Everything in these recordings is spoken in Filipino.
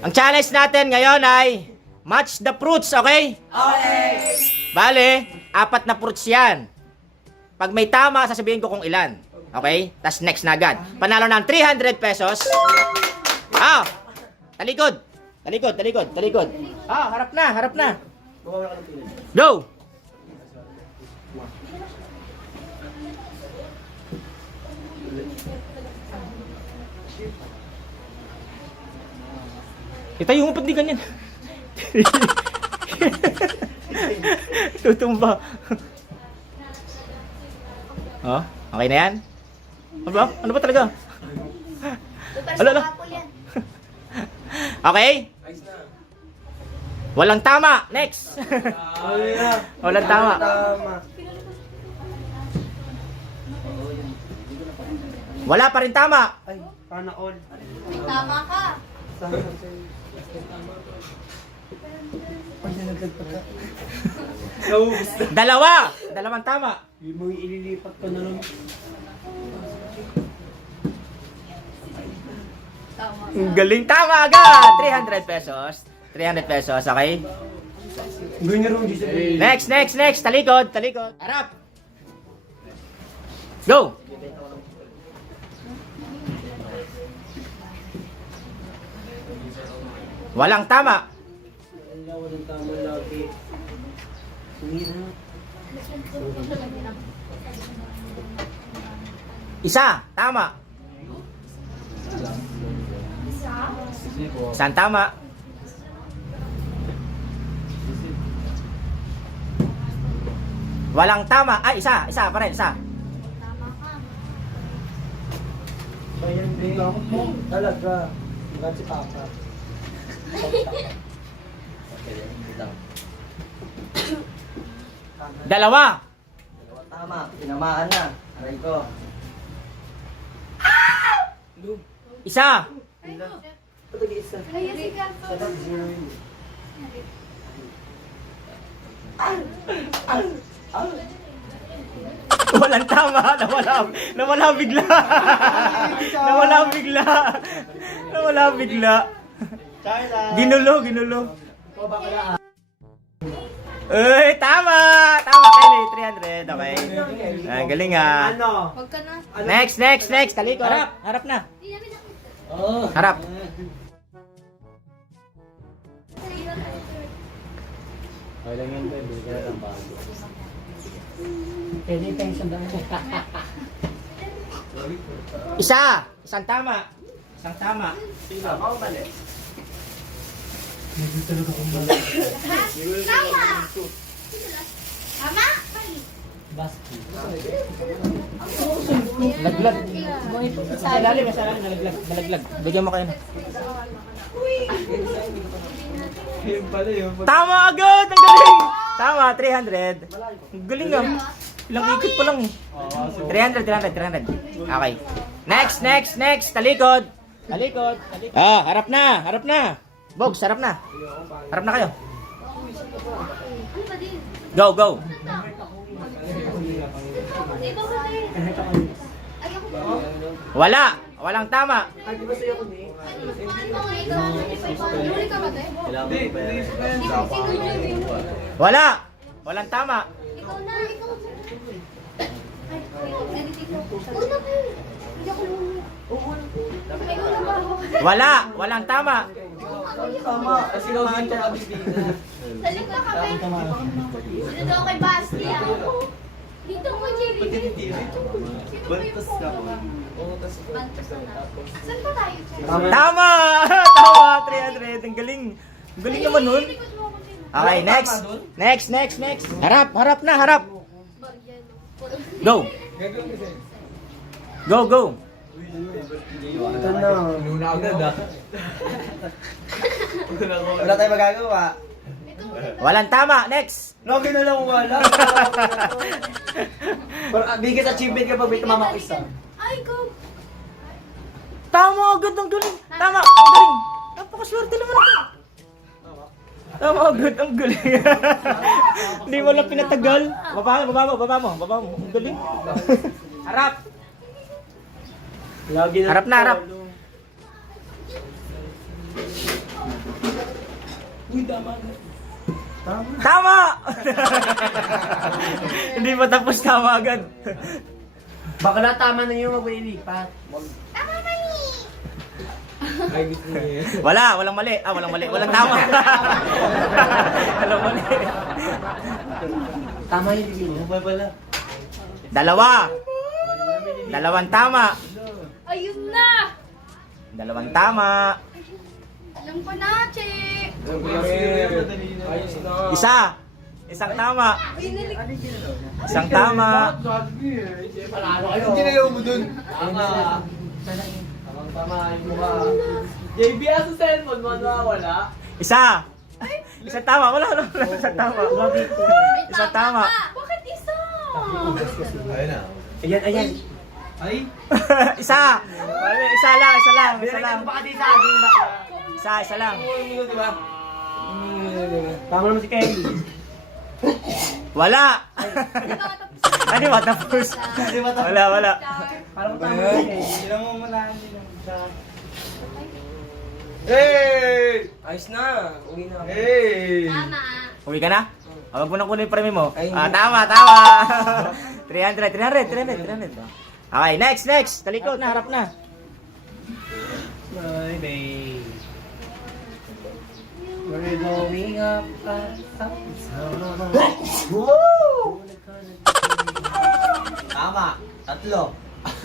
Ang challenge natin ngayon ay match the fruits, okay? Okay! Bale, 4 na fruits yan. Pag may tama, sasabihin ko kung ilan. Okay? Tas next na agad. Panalo ng 300 pesos. Ah! Talikod! Talikod, talikod, talikod. Ah, harap na, harap na. Go! Itayo mo, ba't di ganyan? Tutumba. Oh, okay na yan? Ano ba? Ano ba talaga? Ala. Okay? Walang tama. Next. Walang tama. Wala pa rin tama. Ay, sana all. May tama ka. Dalawa. Dalawang tama. Yung mga ililipat ko na lang. Tama. Galing, tama agad. 300 pesos. 300 pesos, okay? Ganyan rin dito. Next, next, next. Talikod, talikod. Harap. Go. Walang tama. Walang tama lagi. Isa, tama. Isang tama. Walang tama. Ay, isa pa rin, isa. Tama ka. Ayan, binakot mo. Talaga. Lahat si Papa. Dalawa. Tama, tinamaan na. Aray ko. Isa. Pag-isa. Kaya siya. Walang tama. Nawala bigla. Nawala bigla. Nawala bigla. Ginulo. Uy, tama! Tama, Kelly. 300, okay. Ah, galing ah. Ano? Huwag ka na. Next. Taliko. Harap na. Hindi namin nakita. Oh. Harap. Okay lang yan, babe. Bili ka na lang bago. Pwede tayo sa dami. Isang tama. Isang tama. Tama o mali? Hindi talaga kung mali. Tama! Tama? Basti. Laglag. Sa ilalim, nalaglag. Bigyan mo kayo na. Yun pala yun. Tama agad! Ang galing! Tama, 300. Ang galing ah. Ilang ikot pa lang eh. 300. Okay. Next. Talikod. Ah, harap na. Bogs, harap na. Harap na kayo. Ano ba din? Go. Ikaw ba din? Ay, ako ba? Walang tama. Ay, di ba sa'yo ko ni? Ikaw, huli ka ba din? Kailangan mo ba yan? Walang tama. Ikaw na. Ay, ikaw na ba? Hindi ako huli. Ay, una ba ako? Walang tama. Tama. Kasi naman ka kabibina. Salit na kami. Dito daw kay Basti ako. Dito ko, Jerry. Bantas ka. Bantas na. Saan ba tayo, Jerry? Tama! 300. Ang galing. Ang galing naman nun. Likod mo ako din. Okay, next. Harap na. Go. Ito na. Nuna agad ah. Wala tayong magagawa. Walang tama. Next. Lagi na lang wala. Biggest achievement kapag may tumama ko isa. Ay, go. Tama agad. Ang galing. Tama. Ang galing. Napakaswerte naman ako. Tama agad. Ang galing. Hindi mo lang pinatagal. Baba mo. Ang galing. Harap. Lagi na Harap na, harap. talo. Uy, tama. Tama! Hindi pa tapos, tama agad. Bakla, tama na yung maglilipat. Tama mali! Ay, gusto niya. Walang mali. Walang mali. Walang tama. Walang mali. Tama yung bibig mo. Pala. Dalawang tama. Ayun na! Dalawang tama. Alam ko na, Che! Ayos na. Isang tama. Binalik. Isang tama. Palalo kayo. Hindi na yung mo dun. Tama. Tama yung mukha. JB, sa cellphone mo wala? Isang tama. Wala. Isang tama. May Isang tama. Bakit isa? Ayun na. Ayan. Ay? Isa lang. Baka di sa akin ba? Isa lang. Diba? Tama naman si Kelly. Wala. Ano ba tapos? Wala. Parang tama si Kelly. Hindi lang mo malahan din ang Hey! Ayos na. Uwi na ako. Hey! Tama. Uwi ka na? Huwag mo nang kunin yung premyo mo. Ay, hindi. Tama. 300. Okay, next. Talikod na, harap na. My babe. We're going up. Woo! Tama. Tatlo.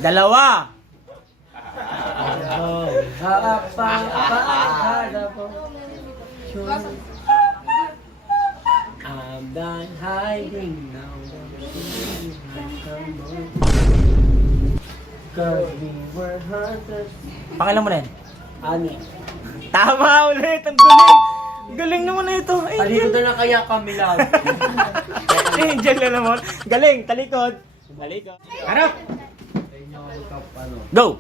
Dalawa. I'm done hiding now. Cause we were hunters. Pangalan mo na yan. Ani. Tama ulit, ang galing. Galing naman na ito. Talikod na lang kaya kami lang. Angel na naman. Galing, talikod. Harap. Go.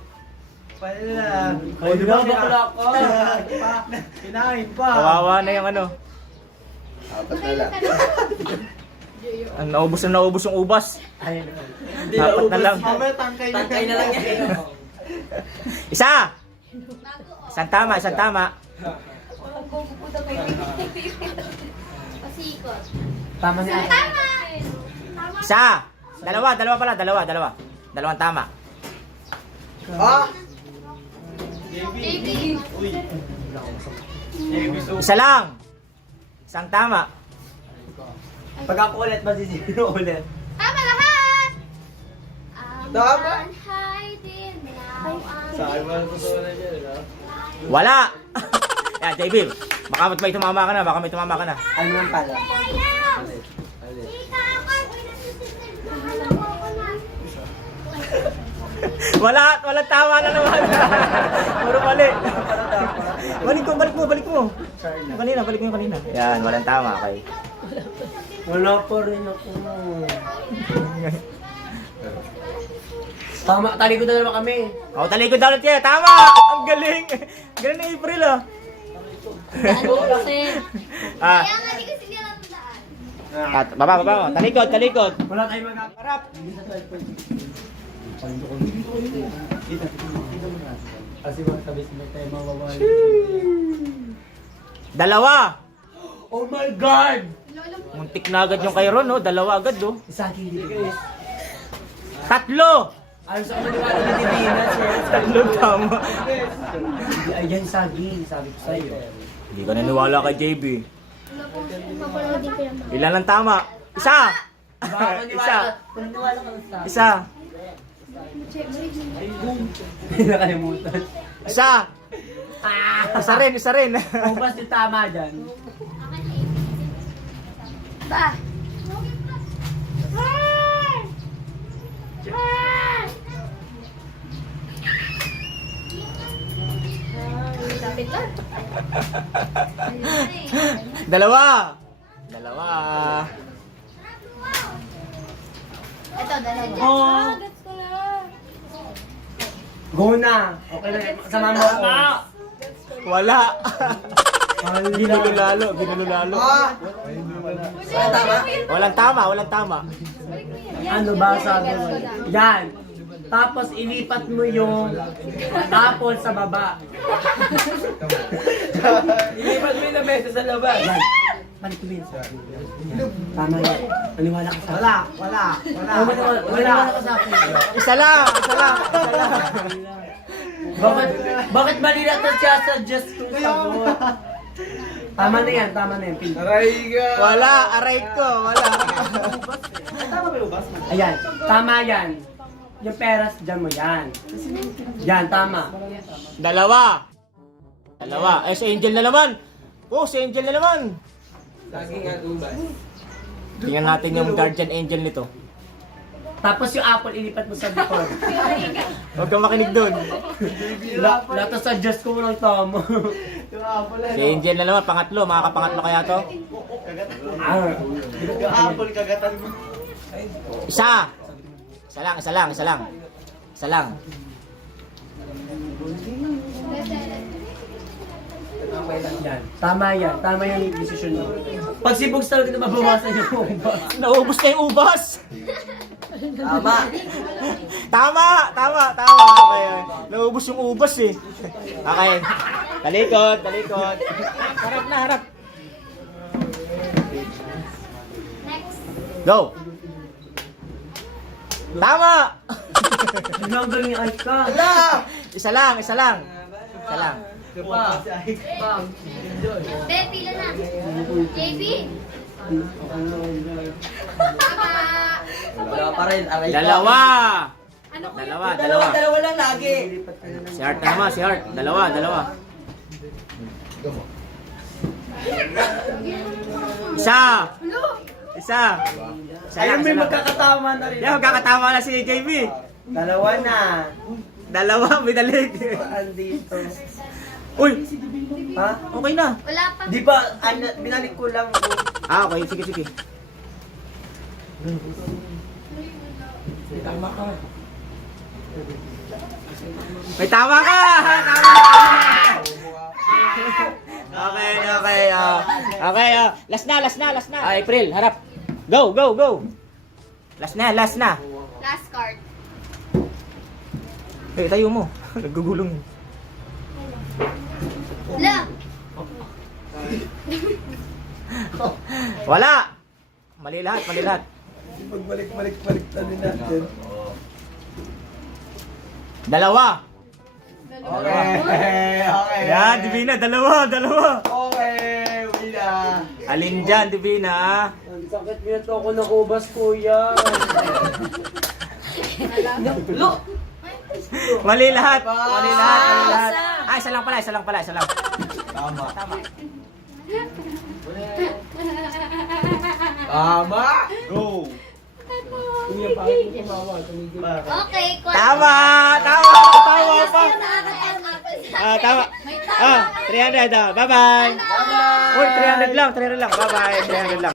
Pala. Ay, di ba bakla ka? Kinain pa. Kawawa na yung ano. Apat na lang. Ang naubos yung ubas. Ayun. Apat na lang. Mamaya tangkay na lang yan. Isa. Isang tama. Pasikot. Tama ni Ate. Tama! Isa. Dalawa pala. Dalawang tama. Ah! JB. Isa lang. Isang tama. Pag ako ulit, masisino ulit. Tama lahat! Tama. I'm hiding now. Saan mo ang totoo na dyan, no? Wala. Yan, JB. Baka may tumama ka na. Ano lang pala? Walang tama na naman. Puro mali. Balik mo. Kanina, balik mo yung kanina. Yan, walang tama. Okay. Wala pa rin ako. Tama, talikod na naman kami. O, talikod daw ulit kayo. Tama! Ang galing. Galing na April, oh. Kasi. Ah, Kaya nga, di kasi hindi natandaan. baba. Talikod. Wala tayong magkakarap. Kasi magkabis na tayo mawawala. Dalawa. Oh my God! Lolo mo. Muntik na agad yung kay Ron, oh. Dalawa agad, oh. Isa akin dito. Tatlo. Ano sa maniwala ni Divina, sir? Tatlo tama. Ayan, saging. Sabi ko sa'yo. Hindi ka naniwala kay JB. Papanoodin ko yung mga. Ilan lang tama? Isa. Baka Isa. Maniwala ka lang sa akin. Isa. Nakalimutan. Isa. Isa rin. Kung basta yung tama dyan. Ba? Lapit lang. Dalawa. Ito, dalawa. Oh. Gets ko na. Go na. Okay na. Sama mo ako. Wala. Ginulo lalo. Ah! Walang tama. Ano ba sabi mo? Yan. Tapos ilipat mo yung apple sa baba. Ilipat mo yung lamesa sa labas. Balik ko yun. Tama yan. Maniwala ka sa akin. Wala. Maniwala ka sa akin. Isa lang, isa lang. Bakit mali na ito siya sa just kung sagot? Tama na yan, Pin. Aray ka. Wala, aray ko, wala. Ayan, tama yan. Yung peras, dyan mo yan. Yan, tama. Dalawa. Eh, si Angel na naman. Si Angel na naman. Lagi nga ubas. Tingnan natin yung guardian angel nito. Tapos yung apple, ilipat mo sa likod. Huwag kang makinig dun. Lato sa just ko lang tama. Si Angel na naman, pangatlo. Makakapangatlo kaya to? Yung apple kagatan mo. Isa. Isa lang. Yan, tama yan. Tama yung decision mo. Pag si Bugs talaga na mabawasan yung ubas. Naubos na yung ubas. Tama. Tama. Okay. Naubos yung ubas eh. Okay. Talikod. Harap. Next. Go. Tama. Ang galing yung ice ka. Isa lang. Pa. Bang. Be, pila na. JB. Tama. Wala pa rin. Aray ka. Dalawa. Ano ko Dalawa. lang lagi. Si Art na naman, Dalawa. Isa. Ayun, may magkakatama na rin. Yan, magkakatama na si JB. Dalawa na. Dalawa, may dalig. Andito. Uy, Ha? okay na. Wala pa. Di ba, binalik ko lang. Okay, sige. May tama ka! Okay. Last na. April, harap. Go. Last na. Last card. Tayo mo. Nagugulong. La. Wala. Mali lahat. Pagbalik tanin natin. Dalawa. Okay. Yan, Divina, dalawa. Okay, wala. Alin dyan, Divina? Ang sakit nito ako ng ubas, kuya. Mali lahat. Isa lang pala. Tama. Go. Kuya, bakit mo kumawa? Tumigil. Okay, Tama pa. Tama. 300. Bye-bye. Bye-bye. Uy, 300 lang. Bye-bye. 300 lang.